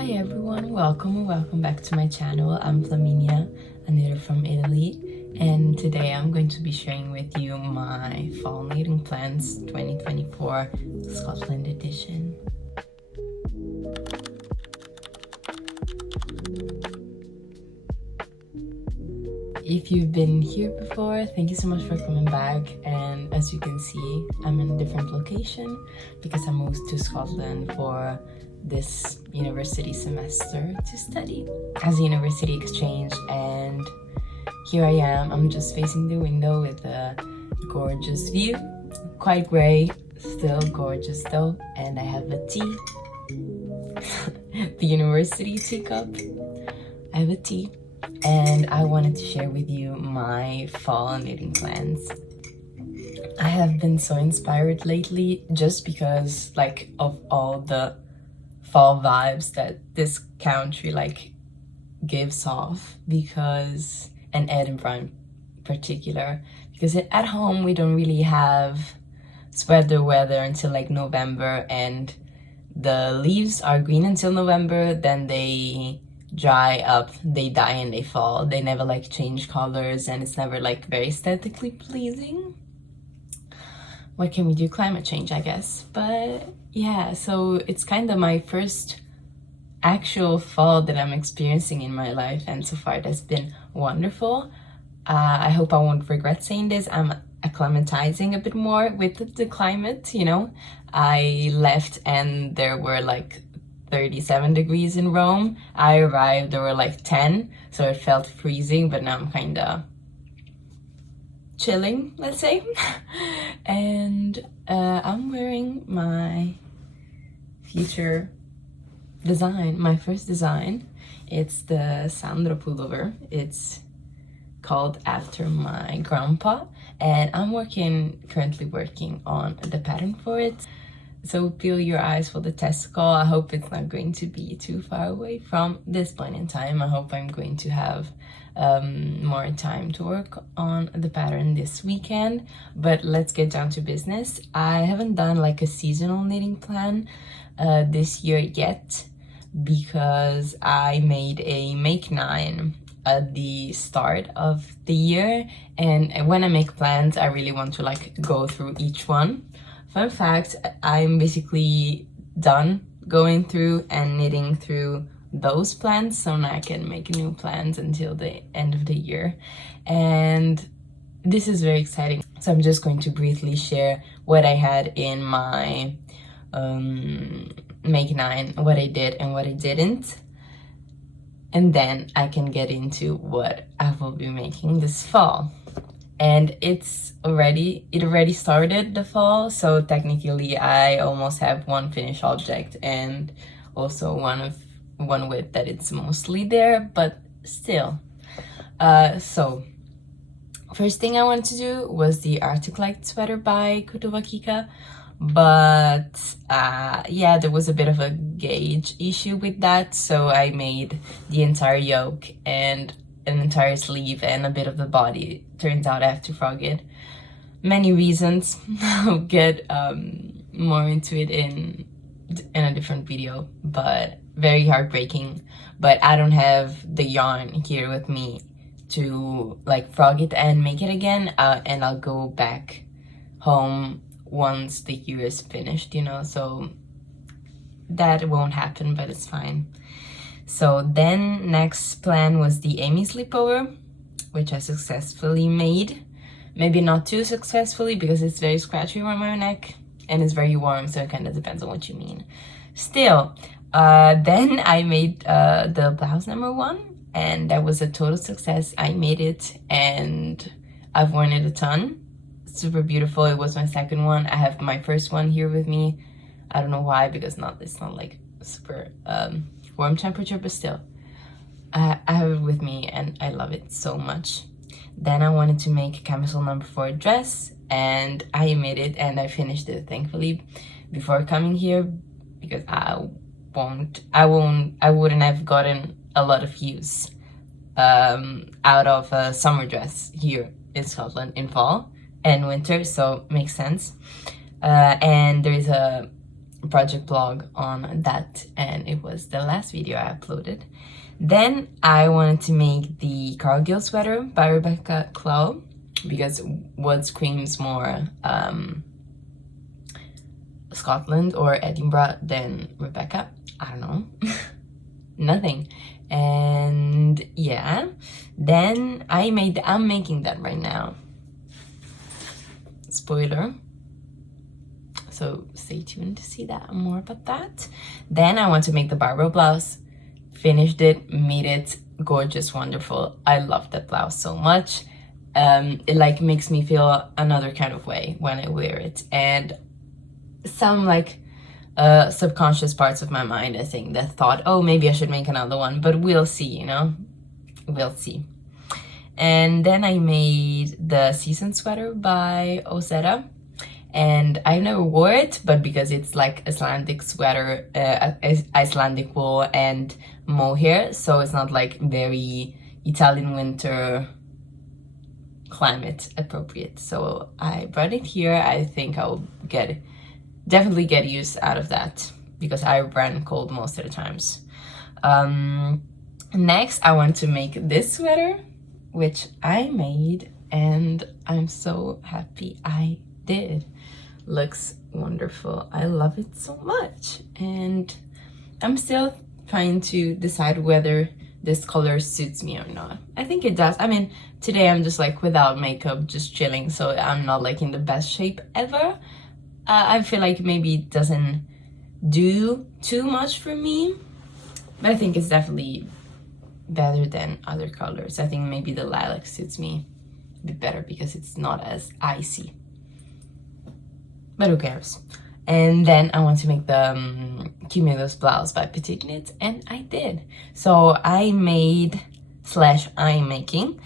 Hi everyone, welcome back to my channel. I'm Flaminia, a knitter from Italy, and today I'm going to be sharing with you my fall knitting plans 2024 Scotland edition. If you've been here before, thank you so much for coming back, and as you can see, I'm in a different location because I moved to Scotland for this university semester to study as a university exchange, and here I am. I'm just facing the window with a gorgeous view, quite grey, still gorgeous though, and I have a tea, the university teacup. I have a tea, and I wanted to share with you my fall knitting plans. I have been so inspired lately just because of all the fall vibes that this country gives off, because, and Edinburgh in particular, because at home we don't really have sweater weather until November, and the leaves are green until November, then they dry up, they die and they fall. They never change colors, and it's never very aesthetically pleasing. What can we do? Climate change, I guess. But yeah, so it's kind of my first actual fall that I'm experiencing in my life, and so far it has been wonderful. I hope I won't regret saying this. I'm acclimatizing a bit more with the climate, I left and there were 37 degrees in Rome. I arrived, there were 10, so it felt freezing, but now I'm kind of chilling, let's say. And I'm wearing my future design, my first design. It's the Sandro Pullover. It's called after my grandpa, and I'm currently working on the pattern for it. So peel your eyes for the testicle. I hope it's not going to be too far away from this point in time. I hope I'm going to have more time to work on the pattern this weekend. But let's get down to business. I haven't done a seasonal knitting plan this year yet, because I made a make 9 at the start of the year, and when I make plans I really want to go through each one. Fun fact, I'm basically done going through and knitting through those plans, so now I can make new plans until the end of the year, and this is very exciting. So I'm just going to briefly share what I had in my make 9, what I did and what I didn't, and then I can get into what I will be making this fall. And it already started the fall, so technically I almost have one finished object and also one width that it's mostly there, but still. So first thing I wanted to do was the Arctic Light sweater by Kika, but yeah, there was a bit of a gauge issue with that, so I made the entire yoke and an entire sleeve and a bit of the body. Turns out I have to frog it. Many reasons. I'll get more into it in a different video, but very heartbreaking. But I don't have the yarn here with me to frog it and make it again, and I'll go back home once the year is finished, so that won't happen, but it's fine. So then next plan was the Amy sleepover, which I successfully made. Maybe not too successfully because it's very scratchy around my neck and it's very warm, so it kind of depends on what you mean. Still, then I made the blouse number 1, and that was a total success. I made it and I've worn it a ton. Super beautiful. It was my second one. I have my first one here with me. I don't know why, because it's not super warm temperature, but still I have it with me and I love it so much. Then I wanted to make camisole number 4 dress, and I made it and I finished it thankfully before coming here, because I wouldn't have gotten a lot of use out of a summer dress here in Scotland in fall and winter, so makes sense. And there is a project blog on that, and it was the last video I uploaded. Then I wanted to make the Cargill sweater by Rebecca Clow, because what screams more Scotland or Edinburgh than Rebecca? I don't know. Nothing. And yeah, then I'm making that right now. Spoiler. So stay tuned to see that more about that. Then I want to make the barbell blouse. Finished it, made it gorgeous, wonderful. I love that blouse so much. It like makes me feel another kind of way when I wear it, and some like subconscious parts of my mind, I think, that thought, oh, maybe I should make another one, but we'll see, you know, we'll see. And then I made the season sweater by Osetta, and I never wore it, but because it's like Icelandic sweater, Icelandic wool and mohair, so it's not like very Italian winter climate appropriate. So I brought it here. I think I'll definitely get use out of that, because I ran cold most of the times. Next, I want to make this sweater, which I made, and I'm so happy I did. Looks wonderful. I love it so much, and I'm still trying to decide whether this color suits me or not. I think it does. I mean, today I'm just like without makeup, just chilling, so I'm not like in the best shape ever. I feel like maybe it doesn't do too much for me, but I think it's definitely better than other colors. I think maybe the lilac suits me a bit better because it's not as icy, but who cares. And then I want to make the cumulus blouse by Petite Knits, and I did. So I made / I'm making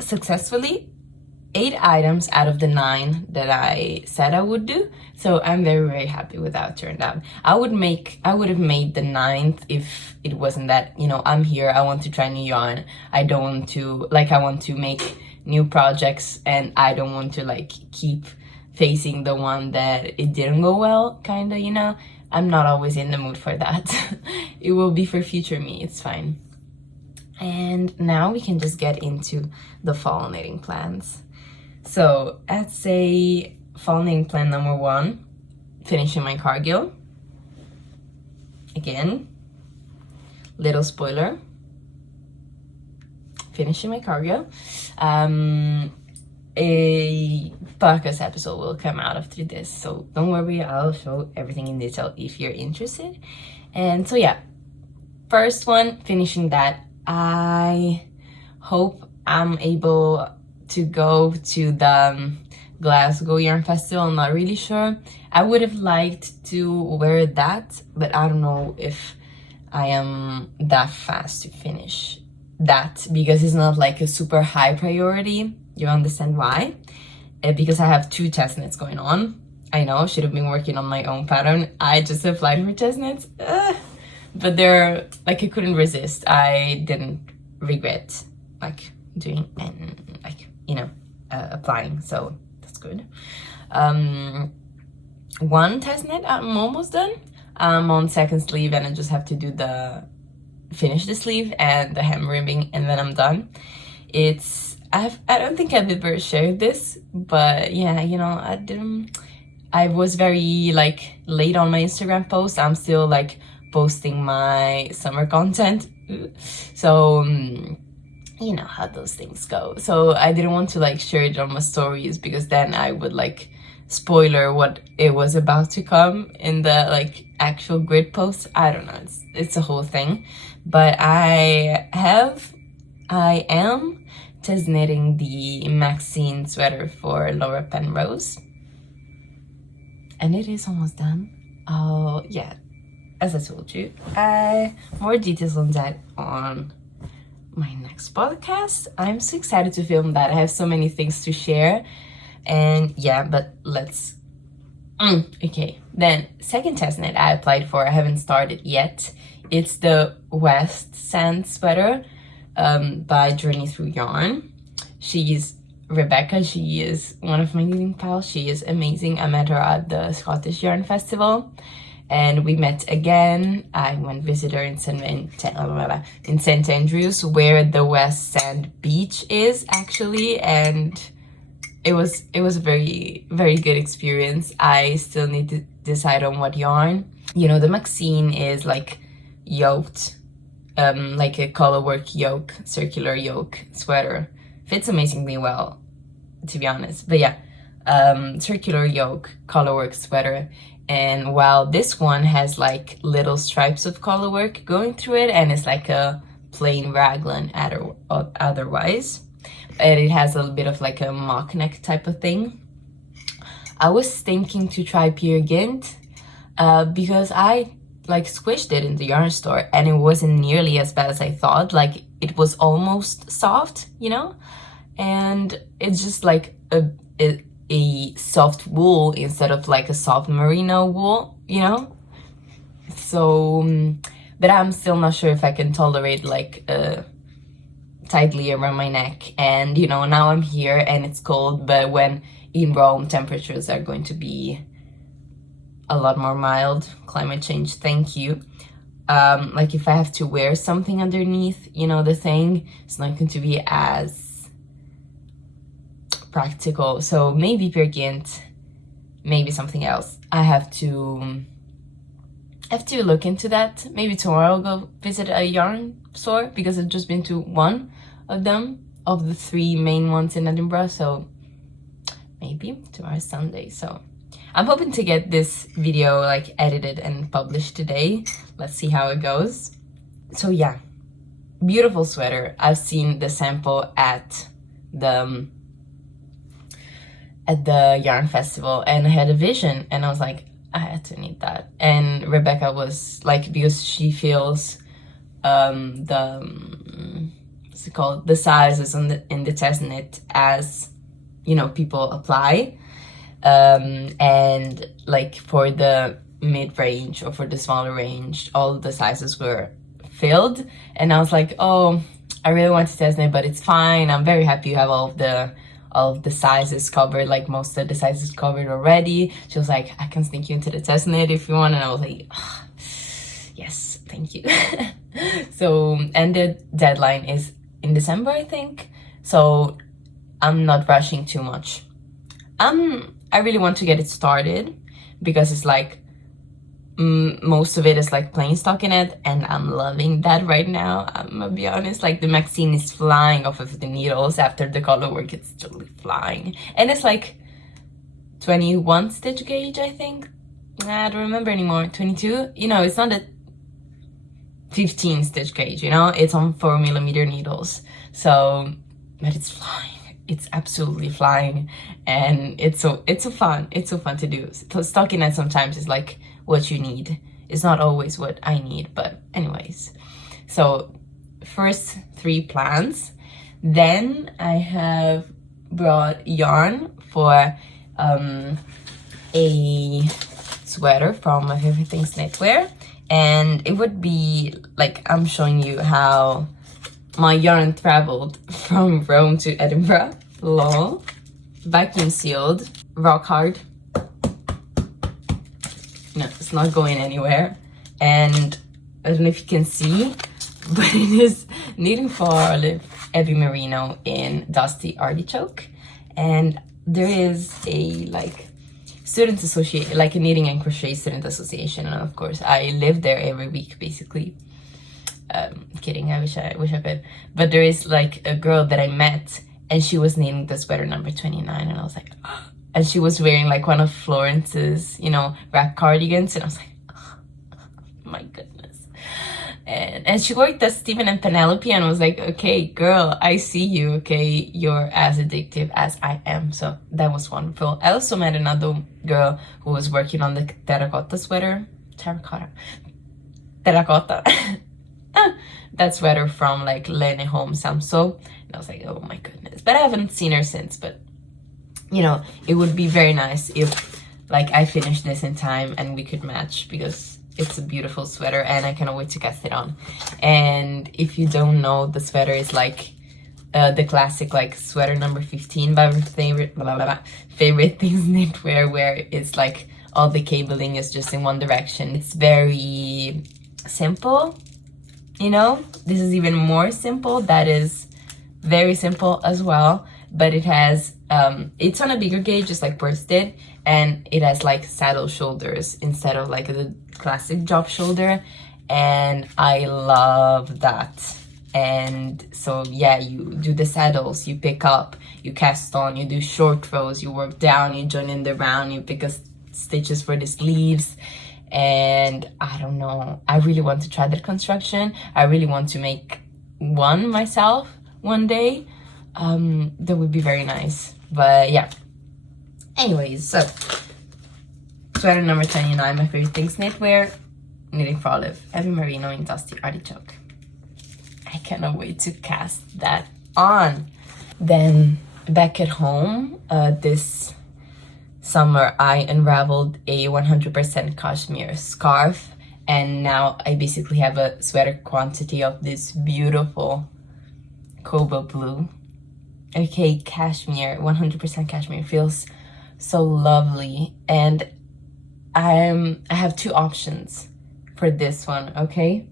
successfully 8 items out of the 9 that I said I would do. So I'm very, very happy with how it turned out. I would have made the 9th if it wasn't that, you know, I'm here, I want to try new yarn. I don't want to, like, I want to make new projects, and I don't want to like keep facing the one that it didn't go well, kind of, you know. I'm not always in the mood for that. It will be for future me, it's fine. And now we can just get into the fall knitting plans. So I'd say fall knitting plan number 1, finishing my Cargill. Again, little spoiler, finishing my Cargill. A podcast episode will come out after this, so don't worry, I'll show everything in detail if you're interested. And so yeah, first one, finishing that. I hope I'm able to go to the Glasgow Yarn Festival. I'm not really sure. I would have liked to wear that, but I don't know if I am that fast to finish that, because it's not like a super high priority. You understand why? Because I have 2 test knits going on. I know, should have been working on my own pattern. I just applied for test knits, but they're like, I couldn't resist. I didn't regret like doing and like, you know, applying, so that's good. 1 test knit, I'm almost done. I'm on 2nd sleeve, and I just have to do finish the sleeve and the hem ribbing, and then I'm done. I don't think I've ever shared this, but yeah, you know, I was very like late on my Instagram post. I'm still like posting my summer content, so you know how those things go. So I didn't want to like share it on my stories, because then I would like spoiler what it was about to come in the like actual grid post. I don't know, it's a whole thing. But I am test knitting the Maxine sweater for Laura Penrose, and it is almost done. Oh yeah, as I told you, more details on that on my next podcast. I'm so excited to film that. I have so many things to share, and yeah, but let's okay. Then 2nd test knit I applied for, I haven't started yet. It's the West Sand sweater by Journey Through Yarn. She's Rebecca. She is one of my knitting pals. She is amazing. I met her at the Scottish Yarn Festival, and we met again. I went visit her in St. Andrews, where the West Sand Beach is actually, and it was a very, very good experience. I still need to decide on what yarn. You know, the Maxine is like yoked, like a colorwork yoke, circular yoke sweater. Fits amazingly well, to be honest. But yeah, circular yoke colorwork sweater. And while this one has like little stripes of colorwork going through it, and it's like a plain raglan otherwise, and it has a little bit of like a mock neck type of thing. I was thinking to try Peer Gynt because I like squished it in the yarn store and it wasn't nearly as bad as I thought. Like it was almost soft, you know, and it's just like a soft wool instead of like a soft merino wool, you know. So but I'm still not sure if I can tolerate like tightly around my neck. And you know, now I'm here and it's cold, but when in Rome temperatures are going to be a lot more mild, climate change, thank you. Like if I have to wear something underneath, you know, the thing, it's not going to be as practical. So maybe Peer Gynt, maybe something else. I have to look into that. Maybe tomorrow I'll go visit a yarn store because I've just been to one of them, of the 3 main ones in Edinburgh. So maybe tomorrow's Sunday. So I'm hoping to get this video like edited and published today. Let's see how it goes. So yeah, beautiful sweater. I've seen the sample at the yarn festival and I had a vision and I was like, I had to knit that. And Rebecca was like, because she feels what's it called, the sizes in the test knit as, you know, people apply, and like for the mid-range or for the smaller range, all the sizes were filled. And I was like, oh, I really want to test knit, but it's fine. I'm very happy you have all of the sizes covered, like most of the sizes covered already. She was like, I can sneak you into the test knit if you want. And I was like, oh, yes, thank you. So, and the deadline is in December, I think. So I'm not rushing too much. I really want to get it started because it's like, most of it is like plain stockinette and I'm loving that right now. I'm gonna be honest, like the Maxine is flying off of the needles after the color work. It's totally flying, and it's like 21 stitch gauge, I think. I don't remember anymore. 22, you know, it's not a 15 stitch gauge, you know, it's on 4mm needles. So but it's flying, it's absolutely flying, and it's so fun to do. So stockinette sometimes is like what you need. It's not always what I need, but anyways. So first 3 plants. Then I have brought yarn for a sweater from My Favorite Things Knitwear, and it would be like, I'm showing you how my yarn traveled from Rome to Edinburgh. Lol. Vacuum sealed, rock hard. No, it's not going anywhere. And I don't know if you can see, but it is knitting for Olive Heavy Merino in Dusty Artichoke. And there is a like student association, like a knitting and crochet student association, and of course I live there every week basically. Kidding, I wish I could. But there is like a girl that I met and she was knitting the sweater number 29, and I was like, oh. And she was wearing like one of Florence's, you know, wrap cardigans, and I was like, oh, my goodness. And she worked at Stephen and Penelope, and I was like, okay, girl, I see you, okay, you're as addictive as I am. So that was wonderful. I also met another girl who was working on the terracotta sweater. Terracotta. That sweater from like Lene Home Samso. And I was like, oh my goodness. But I haven't seen her since, but you know, it would be very nice if like I finished this in time and we could match, because it's a beautiful sweater and I cannot wait to cast it on. And if you don't know, the sweater is like the classic like sweater number 15 by favorite favorite things knitwear, where it's like all the cabling is just in one direction. It's very simple, you know. This is even more simple. That is very simple as well, but it has it's on a bigger gauge, just like worsted, and it has like saddle shoulders instead of like the classic drop shoulder, and I love that. And so yeah, you do the saddles, you pick up, you cast on, you do short rows, you work down, you join in the round, you pick up stitches for the sleeves. And I don't know, I really want to try that construction. I really want to make one myself one day. That would be very nice. But yeah, anyways, so sweater number 29, my favorite things knitwear, knitting for Olive, heavy merino in dusty artichoke. I cannot wait to cast that on. Then back at home, this summer I unraveled a 100% cashmere scarf, and now I basically have a sweater quantity of this beautiful cobalt blue. Okay, cashmere, 100% cashmere, feels so lovely. And I have two options for this one, okay?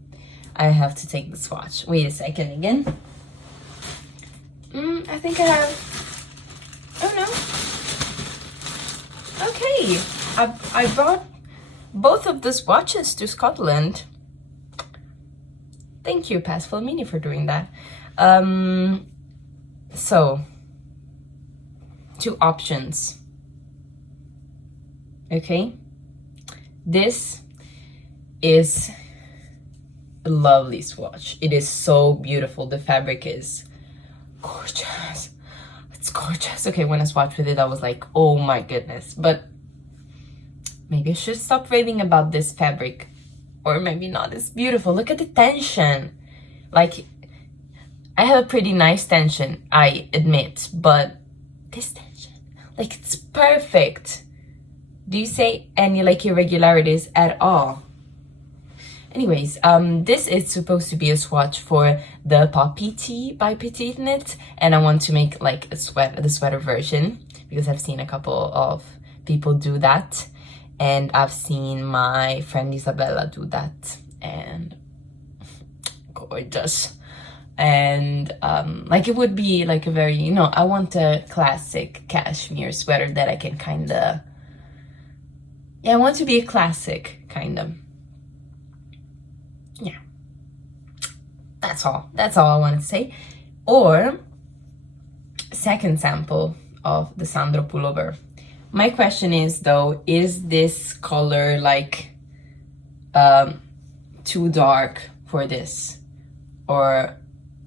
I have to take the swatch. Wait a second again. I think I have, oh no. Okay, I brought both of the swatches to Scotland. Thank you, Pastel Mini, for doing that. So, two options. Okay, this is a lovely swatch. It is so beautiful. The fabric is gorgeous. It's gorgeous. Okay, when I swatched with it, I was like, oh my goodness. But maybe I should stop raving about this fabric, or maybe not. It's beautiful. Look at the tension. Like, I have a pretty nice tension, I admit, but this tension, like, it's perfect. Do you see any like irregularities at all? Anyways, this is supposed to be a swatch for the Poppy Tee by Petite Knit, and I want to make like the sweater version, because I've seen a couple of people do that, and I've seen my friend Isabella do that, and gorgeous. And like, it would be like a very, you know, I want a classic cashmere sweater that I can kind of, yeah, I want to be a classic kind of. Yeah, that's all I want to say. Or second sample of the Sandro Pullover. My question is though, is this color like too dark for this, or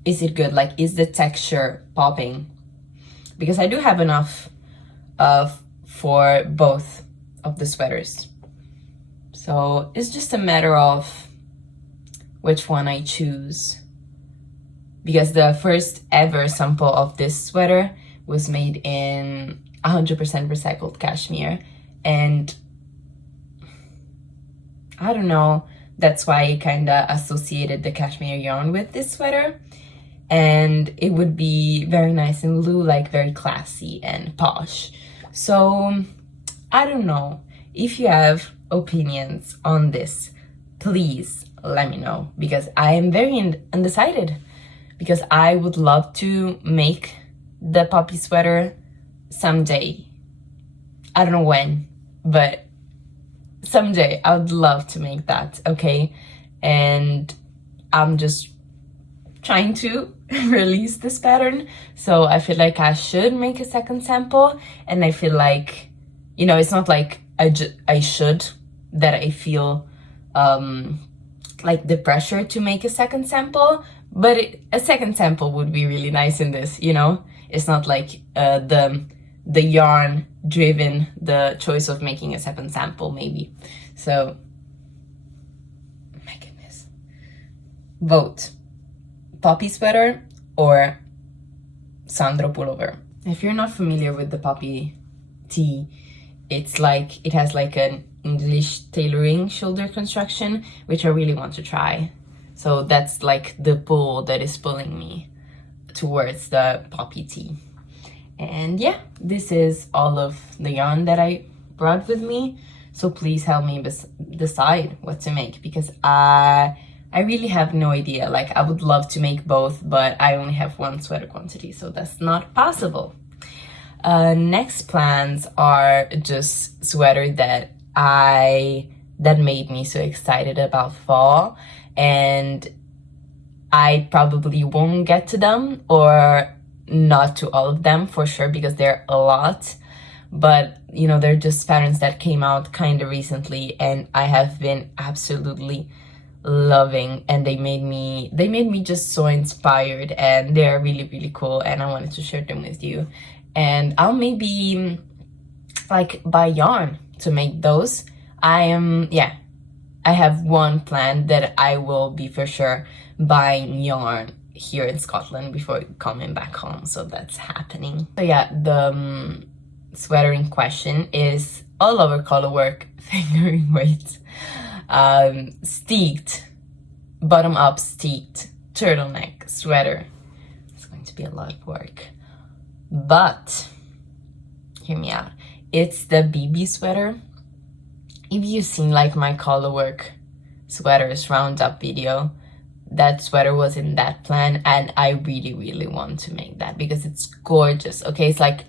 is it good? Like, is the texture popping? Because I do have enough for both of the sweaters, so it's just a matter of which one I choose. Because the first ever sample of this sweater was made in 100% recycled cashmere, and I don't know, that's why I kind of associated the cashmere yarn with this sweater. And it would be very nice in blue, like very classy and posh. So I don't know. If you have opinions on this, please let me know, because I am very undecided, because I would love to make the poppy sweater someday. I don't know when, but someday I would love to make that, okay? And I'm just trying to release this pattern, so I feel like I should make a second sample. And I feel like, you know, it's not like I should, that I feel like the pressure to make a second sample, but a second sample would be really nice in this, you know? It's not like the yarn driven the choice of making a second sample, maybe. So, my goodness. Vote. Poppy sweater or Sandro Pullover. If you're not familiar with the Poppy Tee, it's like, it has like an English tailoring shoulder construction, which I really want to try. So that's like the pull that is pulling me towards the poppy tea. And yeah, this is all of the yarn that I brought with me. So please help me decide what to make, because I really have no idea. Like, I would love to make both, but I only have one sweater quantity, so that's not possible. Next plans are just sweater that made me so excited about fall, and I probably won't get to them, or not to all of them for sure, because they're a lot. But you know, they're just patterns that came out kind of recently, and I have been absolutely loving, and they made me just so inspired, and they're really, really cool, and I wanted to share them with you. And I'll maybe like buy yarn to make those. I have one plan that I will be for sure buying yarn here in Scotland before coming back home, so that's happening. So yeah, the sweater in question is all over colorwork fingering weight, steeked, bottom up steeked turtleneck sweater. It's going to be a lot of work, but hear me out. It's the BB sweater. If you've seen like my colorwork sweaters roundup video, that sweater was in that plan, and I really, really want to make that because it's gorgeous. Okay, it's like,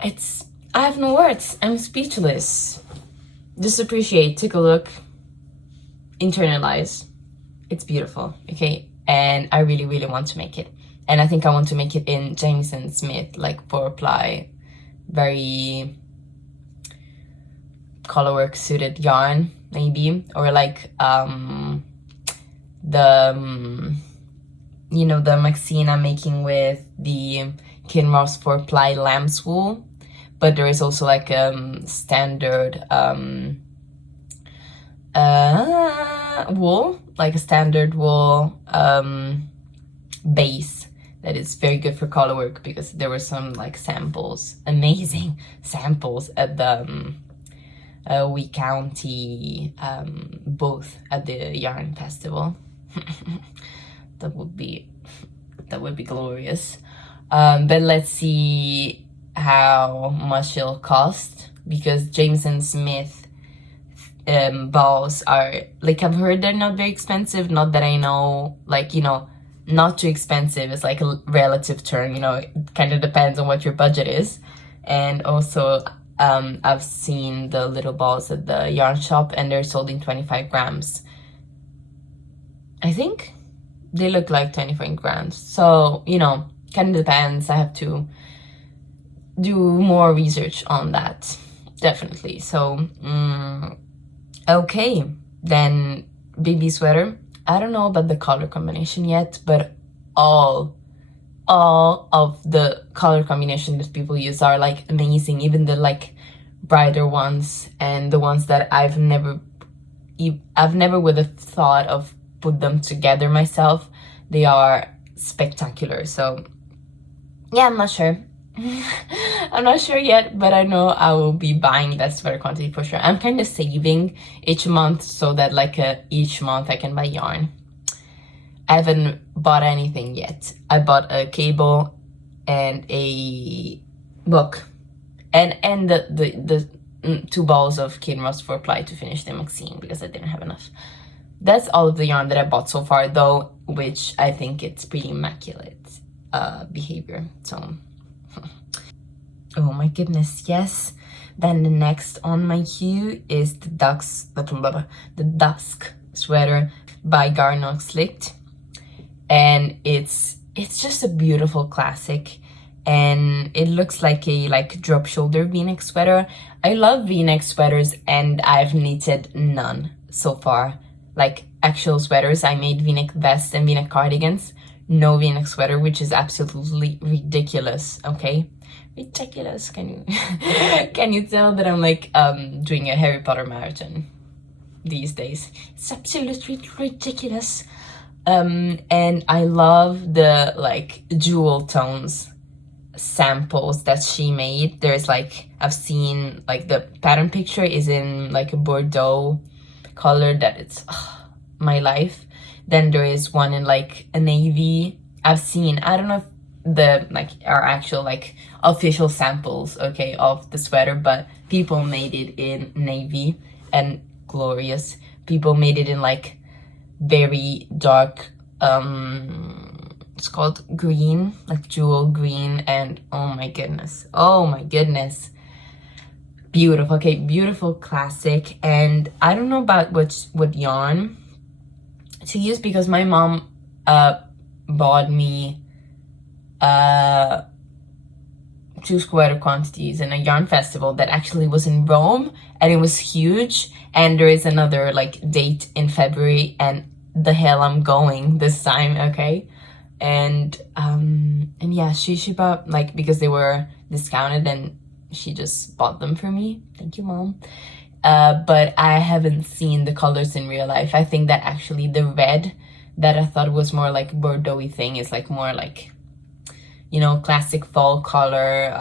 I have no words. I'm speechless. Just appreciate, take a look, internalize. It's beautiful, okay? And I really, really want to make it. And I think I want to make it in Jameson Smith, like 4-ply, very colorwork suited yarn, maybe, or like you know, the Maxine I'm making with the Kinross 4-ply lamb's wool, but there is also like standard wool, like a standard wool base that is very good for colorwork, because there were some like samples, amazing samples at the Wee County booth at the yarn festival. that would be glorious. But let's see how much it'll cost, because Jameson Smith balls are, like, I've heard they're not very expensive. Not that I know, like, you know, not too expensive is like a relative term, you know, it kind of depends on what your budget is. And also I've seen the little balls at the yarn shop, and they're sold in 25 grams. I think they look like 25 grams. So, you know, kind of depends. I have to do more research on that, definitely. So, okay, then baby sweater. I don't know about the color combination yet, but all of the color combination that people use are like amazing. Even the like brighter ones, and the ones that I've never would have thought of put them together myself, they are spectacular. So yeah, I'm not sure. I'm not sure yet, but I know I will be buying that sweater quantity for sure. I'm kind of saving each month so that like each month I can buy yarn. I haven't bought anything yet. I bought a cable and a book, and the 2 balls of Kinross 4-ply to finish the Maxine, because I didn't have enough. That's all of the yarn that I bought so far, though, which I think it's pretty immaculate behavior. So, oh my goodness, yes. Then the next on my queue is the Dusk sweater by Garnock Slicked, and it's just a beautiful classic, and it looks like a drop shoulder V-neck sweater. I love V-neck sweaters, and I've knitted none so far. Like actual sweaters, I made V-neck vests and V-neck cardigans. No V-neck sweater, which is absolutely ridiculous. Okay, ridiculous. Can you can you tell that I'm like doing a Harry Potter marathon these days? It's absolutely ridiculous. And I love the like jewel tones samples that she made. There's like, I've seen like the pattern picture is in like a Bordeaux color that it's my life. Then there is one in like a navy. I've seen, I don't know if the like are actual like official samples, okay, of the sweater, but people made it in navy and glorious. People made it in like very dark, it's called green, like jewel green, and oh my goodness, beautiful. Okay, beautiful, classic. And I don't know about what yarn to use, because my mom bought me 2 square quantities in a yarn festival that actually was in Rome, and it was huge. And there is another like date in February, and the hell I'm going this time, okay? And yeah, she bought, like, because they were discounted, and she just bought them for me. Thank you, Mom. But I haven't seen the colors in real life. I think that actually the red that I thought was more like Bordeaux-y thing is like more like, you know, classic fall color,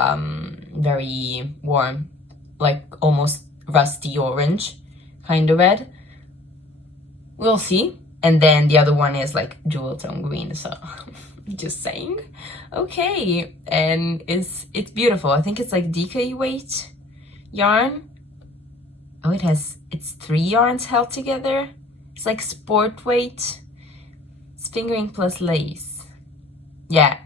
very warm, like almost rusty orange kind of red. We'll see. And then the other one is like jewel tone green, so just saying. Okay, and it's beautiful. I think it's like DK weight yarn. Oh, it's 3 yarns held together. It's like sport weight. It's fingering plus lace. Yeah,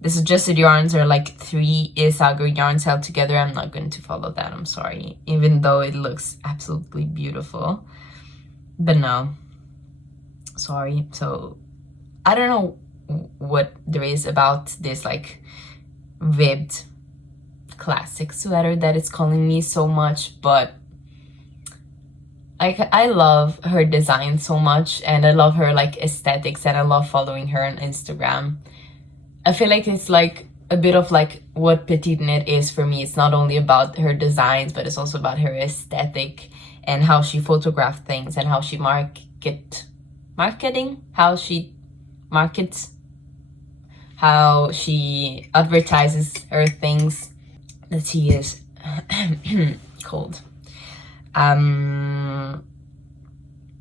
the suggested yarns are like 3 Isago yarns held together. I'm not going to follow that, I'm sorry, even though it looks absolutely beautiful. But no, sorry. So I don't know what there is about this like ribbed classic sweater that is calling me so much, but I love her design so much, and I love her like aesthetics, and I love following her on Instagram. I feel like it's like a bit of like what petite knit is for me. It's not only about her designs, but it's also about her aesthetic and how she photographed things, and how she how she markets, how she advertises her things. The tea is cold.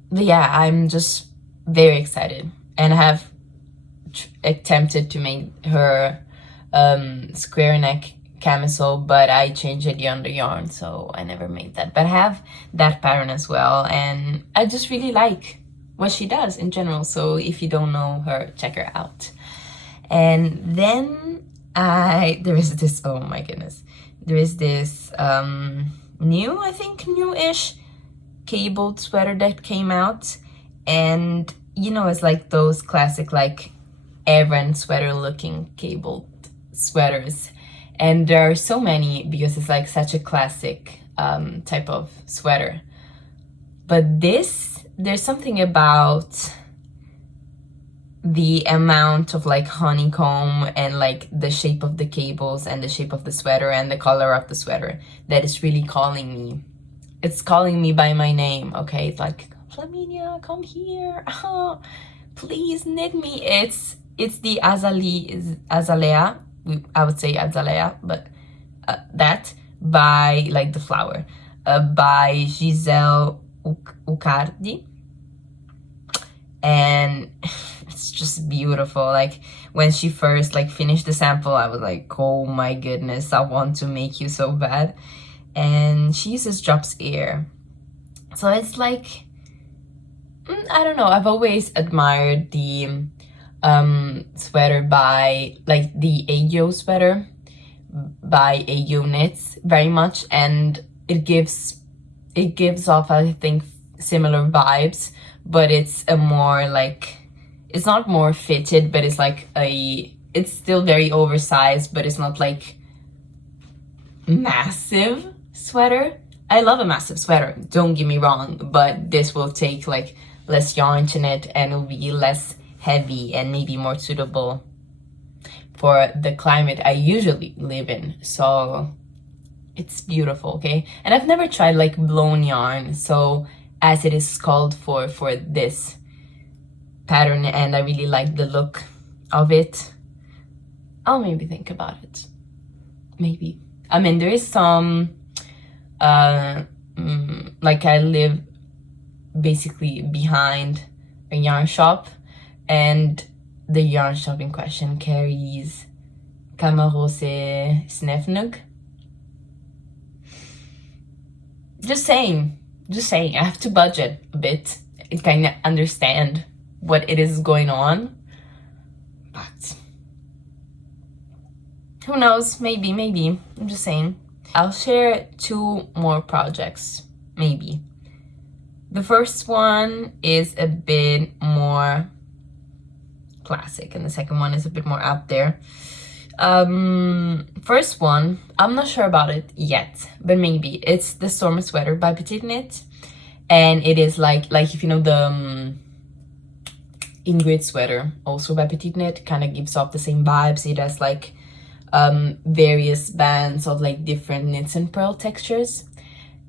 But yeah, I'm just very excited, and I have attempted to make her square neck camisole, but I changed the under yarn, so I never made that. But I have that pattern as well, and I just really like what she does in general. So if you don't know her, check her out. And then there is this, oh my goodness, there is this new-ish cabled sweater that came out, and you know, it's like those classic like Aran sweater looking cabled sweaters, and there are so many because it's like such a classic type of sweater. But there's something about the amount of like honeycomb and like the shape of the cables and the shape of the sweater and the color of the sweater that is really calling me. It's calling me by my name, okay? It's like, Flaminia, come here. Oh, please knit me. It's the azalea. I would say azalea, but that by like the flower, by Giselle Ucardi. And it's just beautiful. Like when she first like finished the sample, I was like, oh my goodness, I want to make you so bad. And she uses drops air, so it's like, I don't know, I've always admired the sweater by like the Ayo sweater by Ayo Knits very much, and it gives off, I think, similar vibes, but it's a more like, it's not more fitted, but it's like it's still very oversized, but it's not like massive sweater. I love a massive sweater, don't get me wrong, but this will take like less yarn to knit, and it'll be less heavy and maybe more suitable for the climate I usually live in. So it's beautiful, okay? And I've never tried like blown yarn, so as it is called for this pattern, and I really like the look of it. I'll maybe think about it. Maybe. I mean, there is some like I live basically behind a yarn shop, and the yarn shop in question carries Camarose Snefnug. Just saying, I have to budget a bit and kind of understand what it is going on. But who knows, maybe, I'm just saying. I'll share 2 more projects, maybe. The first one is a bit more classic and the second one is a bit more out there. First one, I'm not sure about it yet, but maybe. It's the Storm Sweater by Petite Knit, and it is like if you know the Ingrid sweater, also by Petite Knit, kind of gives off the same vibes. It has like various bands of like different knits and pearl textures.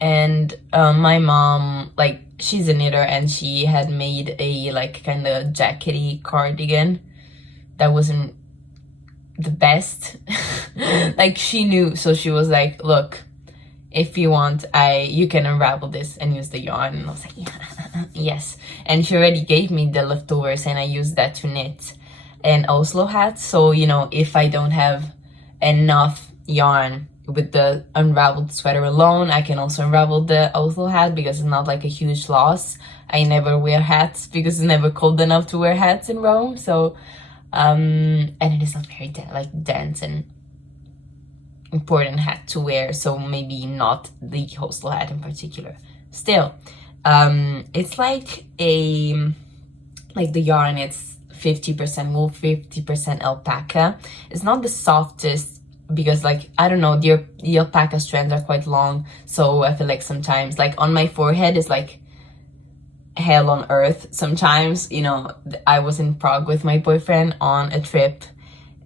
And my mom, like, she's a knitter and she had made a like kind of jackety cardigan that wasn't the best. Like, she knew, so she was like, look, if you want, you can unravel this and use the yarn. And I was like, yeah, yes. And she already gave me the leftovers and I used that to knit an Oslo hat. So, you know, if I don't have enough yarn with the unraveled sweater alone, I can also unravel the Oslo hat because it's not like a huge loss. I never wear hats because it's never cold enough to wear hats in Rome. So, and it is not very dense and important hat to wear. So maybe not the Oslo hat in particular. Still, it's like the yarn, it's 50% wool, 50% alpaca. It's not the softest because, like, I don't know, the alpaca strands are quite long, so I feel like sometimes, like, on my forehead is like hell on earth sometimes. You know, I was in Prague with my boyfriend on a trip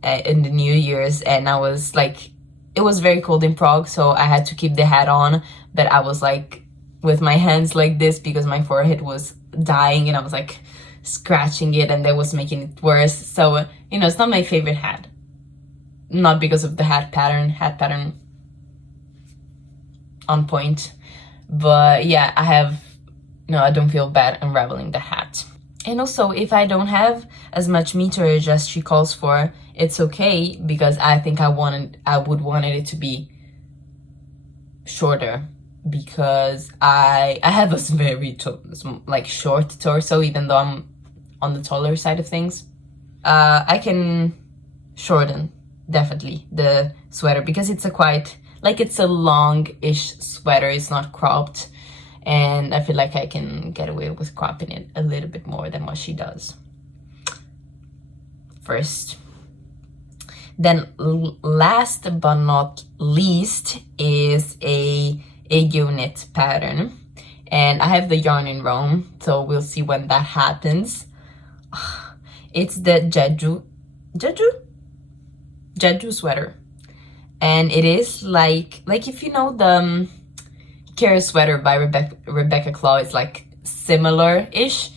in the New Year's, and I was like, it was very cold in Prague, so I had to keep the hat on, but I was like with my hands like this because my forehead was dying and I was like scratching it and that was making it worse. So, you know, it's not my favorite hat. Not because of the hat pattern on point, but yeah, I don't feel bad unraveling the hat. And also, if I don't have as much meterage as she calls for, it's okay, because I think I would wanted it to be shorter, because I have a very short torso, even though I'm on the taller side of things. I can shorten definitely the sweater because it's it's a long-ish sweater. It's not cropped, and I feel like I can get away with cropping it a little bit more than what she does. First. Then last but not least is a unit pattern, and I have the yarn in Rome, so we'll see when that happens. It's the Jeju sweater, and it is like if you know the Kara sweater by Rebecca Claw, it's like similar-ish.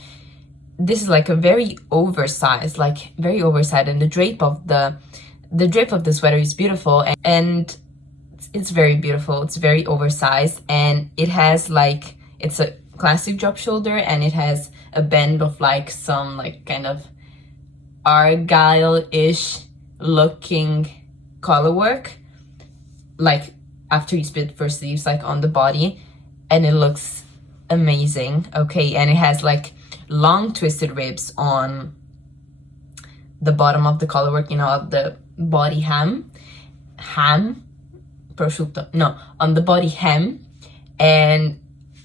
This is like a very oversized, and the drape of the sweater is beautiful, and it's very beautiful. It's very oversized, and it has it's a classic drop shoulder, and it has a bend of some kind of argyle-ish looking collar work, after you split for sleeves, on the body, and it looks amazing. Okay, and it has long twisted ribs on the bottom of the collar work, of the body on the body hem, and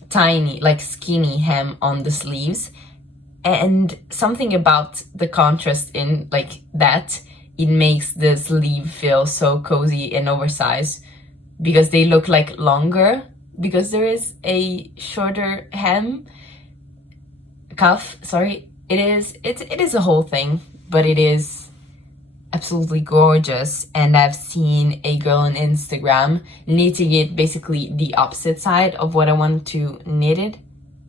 tiny skinny hem on the sleeves. And something about the contrast in that, it makes the sleeve feel so cozy and oversized, because they look longer, because there is a shorter cuff. Sorry, it is a whole thing, but it is absolutely gorgeous. And I've seen a girl on Instagram knitting it basically the opposite side of what I want to knit it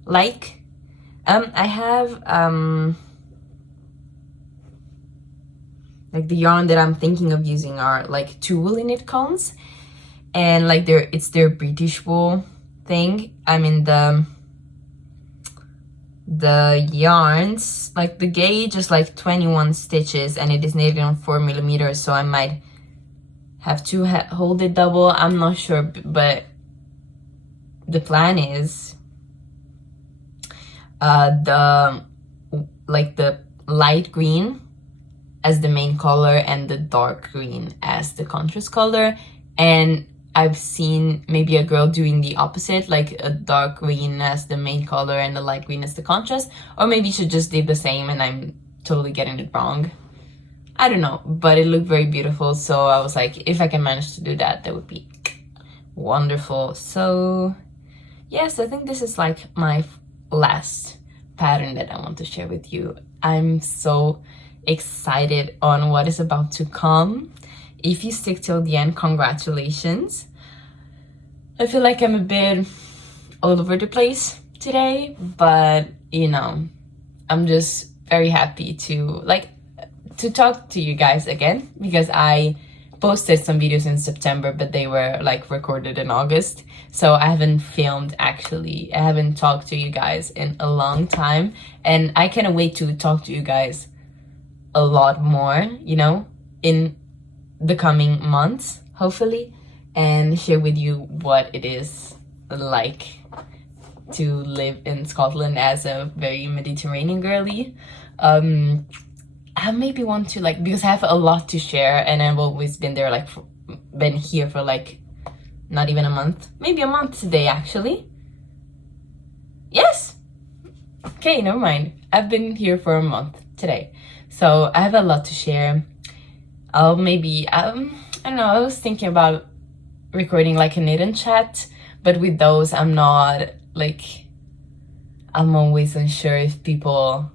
like. I have the yarn that I'm thinking of using are 2 woolly knit cones, and it's their British wool thing. I mean the the yarns, like the gauge is like 21 stitches and it is knitted on 4mm, so I might have to hold it double. I'm not sure, but the plan is the light green as the main color and the dark green as the contrast color. And I've seen maybe a girl doing the opposite, like a dark green as the main color and the light green as the contrast, or maybe she just did the same and I'm totally getting it wrong. I don't know, but it looked very beautiful, so I was like, if I can manage to do that, that would be wonderful. So yes, I think this is like my last pattern that I want to share with you. I'm so excited on what is about to come. If you stick till the end, congratulations. I feel like I'm a bit all over the place today, but you know, I'm just very happy to talk to you guys again, because I posted some videos in September, but they were like recorded in August, so I haven't filmed actually. I haven't talked to you guys in a long time, and I cannot wait to talk to you guys a lot more, you know, in the coming months, hopefully, and share with you what it is like to live in Scotland as a very Mediterranean girly. I maybe want to, like, because I have a lot to share and I've always been there, like, been here for like not even a month, maybe a month today actually. Yes, okay, never mind, I've been here for a month today, so I have a lot to share. I'll maybe I don't know, I was thinking about recording like a knit and chat, but with those I'm always unsure if people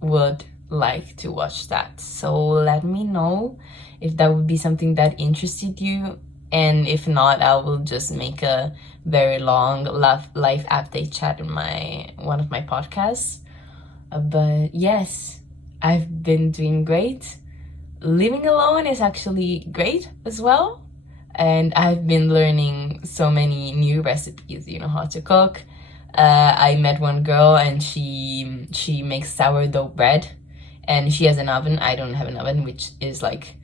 would like to watch that. So let me know if that would be something that interested you, and if not, I will just make a very long life update chat in one of my podcasts. But yes, I've been doing great. Living alone is actually great as well, and I've been learning so many new recipes, you know, how to cook. I met one girl and she makes sourdough bread, and she has an oven. I don't have an oven, which is like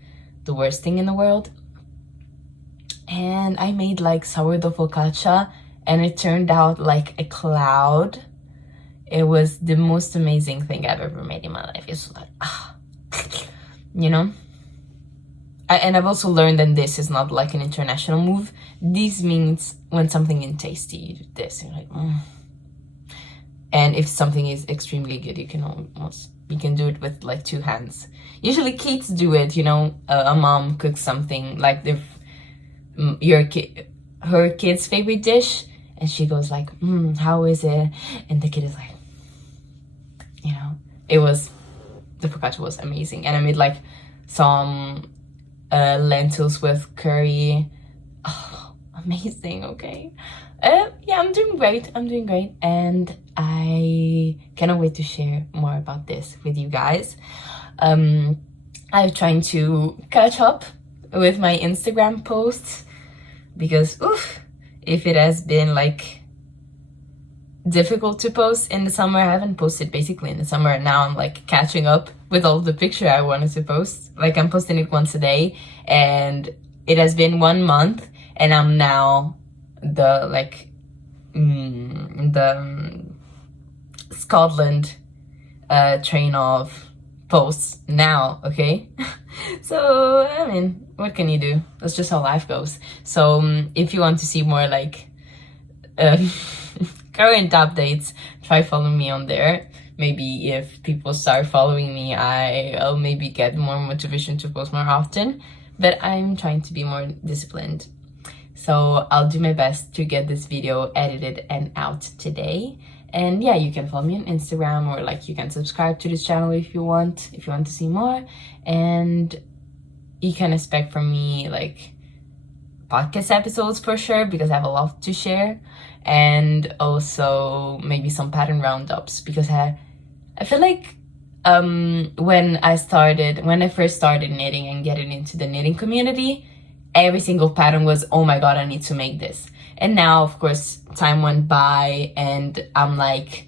the worst thing in the world. And I made like sourdough focaccia, and it turned out like a cloud. It was the most amazing thing I've ever made in my life. It's like, you know. And I've also learned that this is not like an international move. This means when something is tasty, you do this. You're like, And if something is extremely good, you can do it with like two hands. Usually kids do it, you know. A mom cooks something like her kid's favorite dish, and she goes like, how is it? And the kid is like, you know, the focaccia was amazing. And I made like some lentils with curry. Oh, amazing. Okay. Yeah, I'm doing great, and I cannot wait to share more about this with you guys. I'm trying to catch up with my Instagram posts, because if it has been like difficult to post in the summer, I haven't posted basically in the summer, and now I'm like catching up with all the picture I wanted to post. Like, I'm posting it once a day, and it has been 1 month, and I'm now the Scotland train of posts now, okay? So I mean, what can you do? That's just how life goes. So if you want to see more like current updates, try following me on there. Maybe if people start following me, I'll maybe get more motivation to post more often, but I'm trying to be more disciplined. So I'll do my best to get this video edited and out today. And yeah, you can follow me on Instagram, or like you can subscribe to this channel if you want to see more. And you can expect from me like podcast episodes for sure, because I have a lot to share. And also maybe some pattern roundups, because I feel like when I first started knitting and getting into the knitting community, every single pattern was, oh my god, I need to make this. And now, of course, time went by and I'm like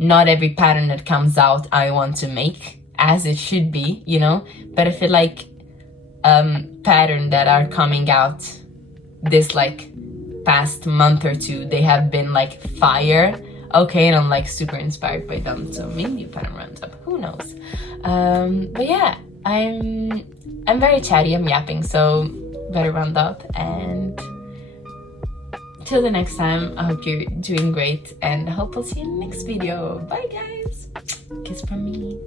not every pattern that comes out I want to make as it should be, you know, but I feel like pattern that are coming out this like past month or two, they have been like fire. Okay, and I'm like super inspired by them, so maybe a pattern runs up, who knows. But yeah, I'm very chatty, I'm yapping, so better round up, and till the next time, I hope you're doing great, and I hope I'll see you in the next video. Bye guys, kiss from me.